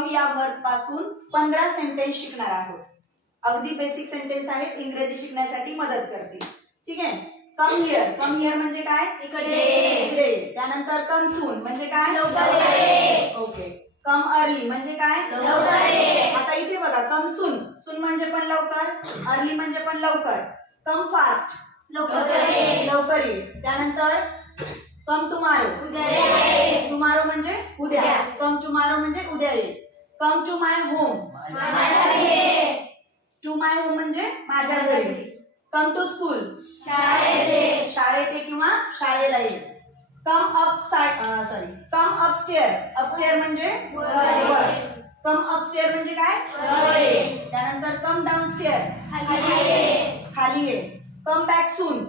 कम या वर्ब पासून 15 सेंटेन्स शिकणार आहोत. अगदी बेसिक सेंटेन्स आहेत, इंग्रजी शिकण्यासाठी मदत करतील. ठीक आहे. कम हिअर, कम हिअर म्हणजे काय? इकडे. त्यानंतर कम सून म्हणजे काय? लवकर. ओके. कम अर्ली म्हणजे काय? लवकर. आता इथे बघा, कम सून, सून म्हणजे पण लवकर, अर्ली म्हणजे पण लवकर. कम फास्ट, लवकर ये. त्यानंतर कम टुमारो, टुमारो म्हणजे उद्या. कम टुमारो म्हणजे उद्या ये. Come to my home, to my home म्हणजे माझ्या घरी. कम टू स्कूल, शाळेत ये किंवा शाळेला ये. कम कम अपस्टेअर, अपस्टेअर म्हणजे वर. कम अपस्टेअर म्हणजे काय? त्यानंतर कम डाऊनस्टेअर, खाली ये. कम बॅक सून,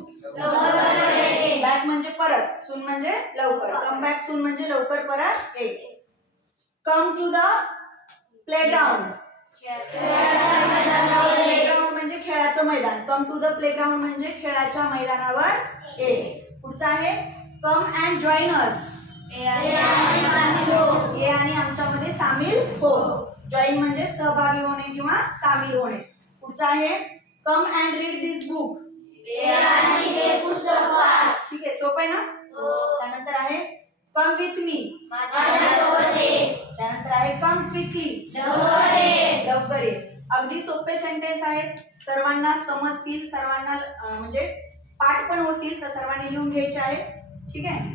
बॅक म्हणजे परत, सून म्हणजे लवकर. कम बॅक सून म्हणजे लवकर परत ये. Come to the playground, playground म्हणजे खेळाचं मैदान. कम टू द प्लेग्राऊंड म्हणजे खेळाच्या मैदानावर ये. पुढचा आहे कम अँड जॉईन अस, ये आणि आमच्यामध्ये सामील हो. जॉईन म्हणजे सहभागी होणे किंवा सामील होणे. पुढचा आहे come and read this book, ठीक आहे, सोपं आहे ना. त्यानंतर आहे कम विथ मी, त्यानंतर आहे कम क्विकली, लवकर ये. अगदी सोपे सेंटेन्स आहेत, सर्वांना समजतील, सर्वांना म्हणजे पाठ पण होतील, तर सर्वांनी लिहून घ्यायचे आहे. ठीक आहे.